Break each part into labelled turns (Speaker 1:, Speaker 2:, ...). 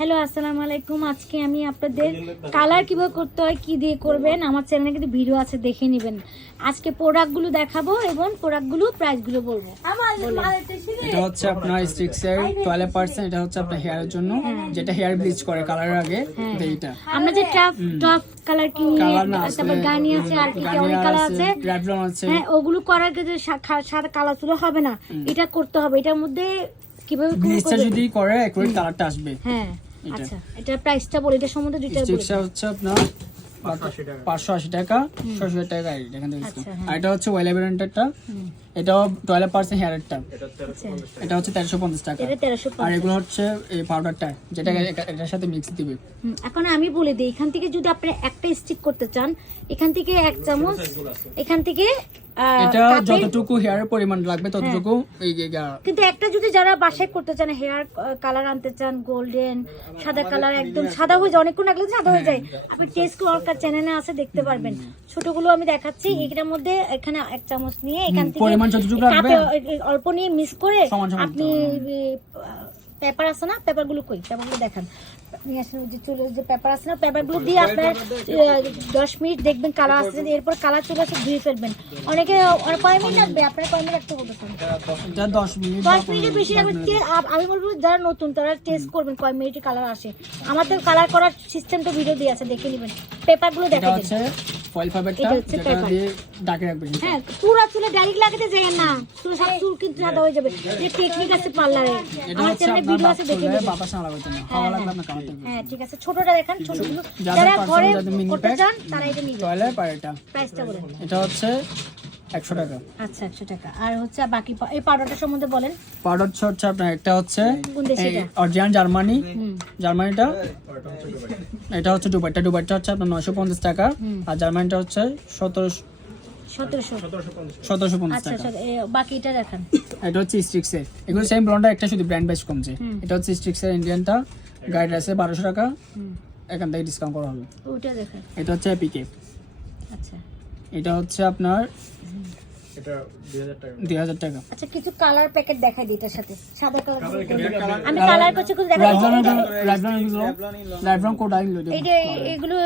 Speaker 1: Hello আসসালামু আলাইকুম। আজকে আমি আপনাদের কালার কীভাবে করতে হয় কি দিয়ে করবেন আমার চ্যানেলে কিন্তু ভিডিও আছে দেখে নেবেন। আজকে প্রোডাক্টগুলো দেখাবো এবং প্রোডাক্টগুলো প্রাইসগুলো বলব।
Speaker 2: এটা হচ্ছে আপনার স্ট্রিক্সের টয়লেট পার্সেন্ট এটা হচ্ছে আপনার হেয়ারের জন্য যেটা হেয়ার ব্লিচ করে কালারের আগে এইটা।
Speaker 1: আমরা যে টপ টপ কালার কিনি তারপর গানি আছে আর কি কি অনেক কালার আছে
Speaker 2: রেড ব্রাউন আছে।
Speaker 1: হ্যাঁ ওগুলো করার খা- সাদা কালার তুলো হবে না। এটা করতে হবে এটার মধ্যে কীভাবে
Speaker 2: ব্লিচটা যদি করে অ্যাকুরেট কালারটা আসবে।
Speaker 1: হ্যাঁ। আচ্ছা এটার প্রাইসটা বলি এটা সম্বন্ধে দুইটা বলি
Speaker 2: হচ্ছে আপনার পাঁচশো আশি টাকা। ছশো টাকা। এখান থেকে
Speaker 1: আচ্ছা,
Speaker 2: আর এটা হচ্ছে ওয়েল এভারেন্টারটা এটাও টয়লেট পার্সেন্ট হেয়ারেরটা
Speaker 1: আচ্ছা।
Speaker 2: এটা হচ্ছে তেরোশো পঞ্চাশ টাকা। আর এগুলো হচ্ছে এই পাউডারটা যেটা এটার সাথে মিক্স দিবে।
Speaker 1: এখন আমি বলে দিই এখান থেকে যদি আপনি একটা স্টিক করতে চান এখান থেকে এক চামচ এখান থেকে
Speaker 2: এটা যতটুকু হেয়ারের পরিমাণ লাগবে ততটুকু এই এই- এই-
Speaker 1: কিন্তু একটা যদি যারা বাসায় করতে চান হেয়ার কালার আনতে চান গোল্ডেন সাদা কালার একদম সাদা হয়ে যায় অনেকক্ষণ রাখলে সাদা হয়ে যায়। আপনি টেস্ট ওয়ার্কার চ্যানেলে আছে দেখতে পারবেন। ছোটগুলো আমি দেখাচ্ছি এটার মধ্যে এখানে এক চামচ নিয়ে এখান থেকে
Speaker 2: পরিমাণ যতটুকু রাখবেন।
Speaker 1: অল্প নিয়ে মিক্স করে আপনি পেপার আছে না? পেপারগুলো কই? পেপারগুলো দেখান। নিয়ে আসেন যে চুলের যে পেপার আছে না? পেপারগুলো দিয়ে আপনার দশ মিনিট দেখবেন কালার আসছে। এরপর কালার চলে আসে ধুয়ে ফেলবেন। অনেকে আর কয় মিনিট লাগবে? আপনার কয় মিনিট রাখতে বলতেছেন
Speaker 2: এটা দশ মিনিট।
Speaker 1: দশ মিনিটের বেশি লাগবে। তে- আমি বলব যারা নতুন তারা টেস্ট করবেন কয় মিনিটে কালার আসে। আমাদের কালার করার সিস্টেমটা ভিডিও দিয়ে আছে দেখে নেবেন। পেপারগুলো দেখা
Speaker 2: হচ্ছে ফয়েল ফাইবারটা যেটা দিয়ে ডাকে রাখবেন
Speaker 1: হ্যাঁ পুরো চুলে ডাইরেক্ট লাগাতে যায় না। চুল সব চুল কিন্তু সাদা হয়ে যাবে। যে টেকনিক আছে পার্লারে আমার চ্যানেলে ভিডিও আছে দেখে নেবেন।
Speaker 2: বাতাস না লাগাতে না হাওয়া লাগবে না কামাতে
Speaker 1: হ্যাঁ ঠিক আছে। ছোটটা দেখেন ছোটগুলো যারা ঘরে করতে চান তারা এটা নিবে
Speaker 2: টয়লেট আর এটা
Speaker 1: প্রাইসটা বলেন
Speaker 2: এটা হচ্ছে একশো টাকা।
Speaker 1: আচ্ছা একশো টাকা। আর হচ্ছে বাকি এই পাউডারটা সম্বন্ধে বলেন।
Speaker 2: পাউডার হচ্ছে আপনার একটা হচ্ছে অরিজিনাল জার্মানি। জার্মানিটা? এটা হচ্ছে ডুবাইটা ডুবাইটা হচ্ছে আপনার নয়শো পঞ্চাশ টাকা। আর জার্মানিটা হচ্ছে সতেরোশো
Speaker 1: আচ্ছা আচ্ছা বাকিটা দেখান।
Speaker 2: এটা হচ্ছে স্ট্রিক্সের এগুলো সেম ব্রন্ডটা একটা শুধু ব্র্যান্ড কমছে। এটা হচ্ছে স্ট্রিক্সের ইন্ডিয়ানটা গাইড আছে বারোশো টাকা। এখান থেকে ডিসকাউন্ট করা হবে।
Speaker 1: ওইটা দেখান।
Speaker 2: এটা হচ্ছে এপিকে
Speaker 1: আচ্ছা।
Speaker 2: এটা হচ্ছে আপনার টাকা।
Speaker 1: আচ্ছা কিছু কালার প্যাকেট দেখাই দিই এটার সাথে। সাদা কালার আমি কালার করছি কিছু দেখাই
Speaker 2: লাইফ্রং কোড আইল
Speaker 1: এইটা এগুলো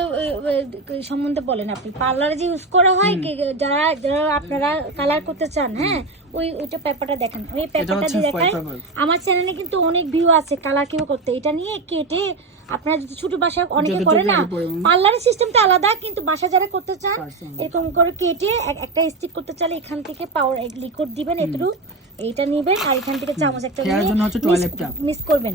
Speaker 1: সম্বন্ধে বলেন আপনি। পার্লারে যে ইউজ করা হয় যারা যারা আপনারা কালার করতে চান হ্যাঁ ওই ওইটা পেপারটা দেখেন। ওই পেপারটা দিয়ে দেখায় আমার চ্যানেলে কিন্তু অনেক ভিউ আছে কালার কীভাবে করতে। এটা নিয়ে কেটে আপনারা যদি ছোট বাসা অনেকে করে না। পার্লারের সিস্টেমটা আলাদা কিন্তু বাসা যারা করতে চান এরকম করে কেটে একটা স্টিক করতে চাইলে এখান থেকে পাওয়ার লিকুইড দিবেন একটু এইটা নিবেন আর এখান থেকে চামচ একটা। মিক্স করবেন।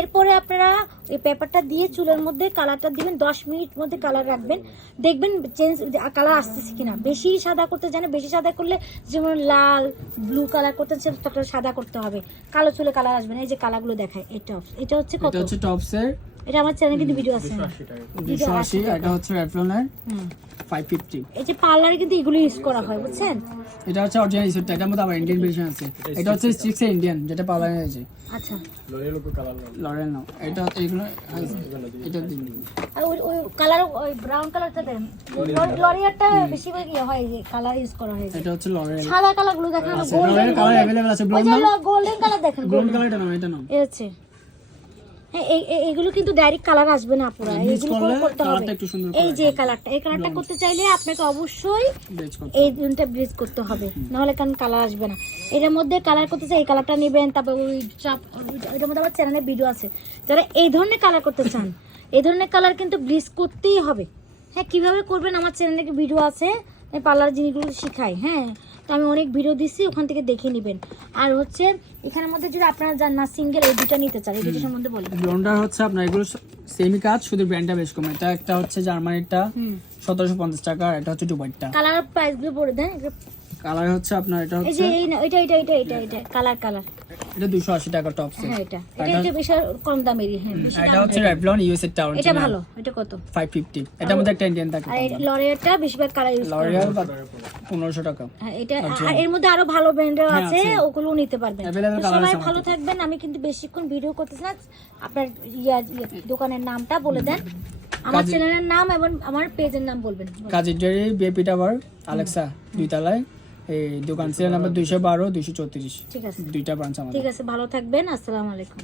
Speaker 1: এরপরে আপনারা এই পেপারটা দিয়ে চুলের মধ্যে কালারটা দিবেন দশ মিনিট মধ্যে কালার রাখবেন। দেখবেন চেঞ্জ কালার আসতেছে কিনা। বেশি সাদা করতে জানে বেশি সাদা করলে যেমন লাল ব্লু কালার করতে তখন সাদা করতে হবে। কালো চুলে কালার আসবে না। এই যে কালারগুলো দেখায় এটা এটা হচ্ছে কত?
Speaker 2: হচ্ছে টপসের
Speaker 1: এটা আমার চ্যানেলে কিন্তু ভিডিও আছে।
Speaker 2: দুশো আশি এটা হচ্ছে রেফলনের
Speaker 1: হুম।
Speaker 2: ফাইভ ফিফটি
Speaker 1: এই যে পার্লারে কিন্তু এগুলো ইউজ করা হয় বুঝছেন?
Speaker 2: এটা হচ্ছে অরিজিনাল ইস্যুটা এটার মধ্যে আবার ইন্ডিয়ান ভেরিয়েশন আছে। এটা হচ্ছে স্ট্রিক্স ইন্ডিয়ান যেটা পাওয়া আছে।
Speaker 1: আচ্ছা।
Speaker 2: লরেল নাও এটা এগুলো এটা দিন
Speaker 1: আর ওই ওই কালার ওই ব্রাউন কালারটা দেন। লরিয়ারটা বেশিরভাগ ইয়ে হয় যে কালার ইউজ করা হয়।
Speaker 2: এটা হচ্ছে লরেল
Speaker 1: সাদা কালারগুলো দেখেন গোল্ডেন
Speaker 2: কালার অ্যাভেলেবল আছে।
Speaker 1: গোল্ডেন কালার দেখেন
Speaker 2: ব্লন্ড কালার এটা নাও এটা নাও
Speaker 1: এই হচ্ছে। হ্যাঁ এগুলো কিন্তু ডাইরেক্ট কালার আসবে না পুরো। এগুলো করতে হবে। এই যে কালারটা এই কালারটা করতে চাইলে আপনাকে অবশ্যই এই দুটা ব্রিজ করতে হবে। নাহলে কারণ কালার আসবে না। এটার মধ্যে কালার করতে চাই এই কালারটা নেবেন তারপর ওই চাপ ওইটার মধ্যে আমার চ্যানেলে ভিডিও আছে। যারা এই ধরনের কালার করতে চান এই ধরনের কালার কিন্তু ব্লিচ করতেই হবে। হ্যাঁ কীভাবে করবেন? আমার চ্যানেলে ভিডিও আছে। আমি পার্লার জিনিসগুলো শিখাই হ্যাঁ? তো আমি অনেক ভিডিও দিচ্ছি ওখান থেকে দেখে নেবেন। আর হচ্ছে এখানের মধ্যে যদি আপনারা যান না সিঙ্গেল এই দুটা নিতে চান এই দুটো সম্বন্ধে বলেন।
Speaker 2: ব্লন্ডার হচ্ছে আপনার এগুলো সেমি কাজ শুধু ব্র্যান্ডটা বেশ কম। এটা একটা হচ্ছে জার্মানিটা
Speaker 1: হুম।
Speaker 2: সতেরোশো পঞ্চাশ টাকা আর এটা হচ্ছে দুবাইটা
Speaker 1: কালার প্রাইসগুলো বলে দেন
Speaker 2: কালার হচ্ছে আপনার এটা হচ্ছে
Speaker 1: এই এটা এটা এটা এটা এটা কালার কালার।
Speaker 2: এটা দুশো আশি টাকা টপ সেট
Speaker 1: হ্যাঁ এটা। এটা বেশি কম দামেরই হ্যাঁ
Speaker 2: এটা হচ্ছে রেভলন ইউএস এর টাউন
Speaker 1: এটা ভালো এটা কত?
Speaker 2: ফাইভ ফিফটি এটার মধ্যে একটা ইন্ডিয়ান থাকে।
Speaker 1: আর লরিয়ারটা বেশিরভাগ কালার ইউজ করে।
Speaker 2: লরিয়াল পনেরোশো টাকা।
Speaker 1: হ্যাঁ এটা আর এর মধ্যে আরও ভালো ব্র্যান্ডের
Speaker 2: হ্যাঁ,
Speaker 1: আছে। ওগুলো নিতে পারবেন। সবাই ভালো থাকবেন। আমি কিন্তু বেশিক্ষণ ভিডিও করতেছি না। আপনার ইয়া দোকানের নামটা বলে দেন। আমার চ্যানেলের নাম এবং আমার পেজের নাম বলবেন।
Speaker 2: কাজের ডেরি বিএপি টাওয়ার আলেক্সা দুই তলায় এই দোকান সিরিয়াল নাম্বার দুইশো বারো। দুইশো চৌত্রিশ।
Speaker 1: ঠিক আছে।
Speaker 2: দুইটা ব্রাঞ্চ আমাদের।
Speaker 1: ঠিক আছে ভালো থাকবেন আসসালামু আলাইকুম।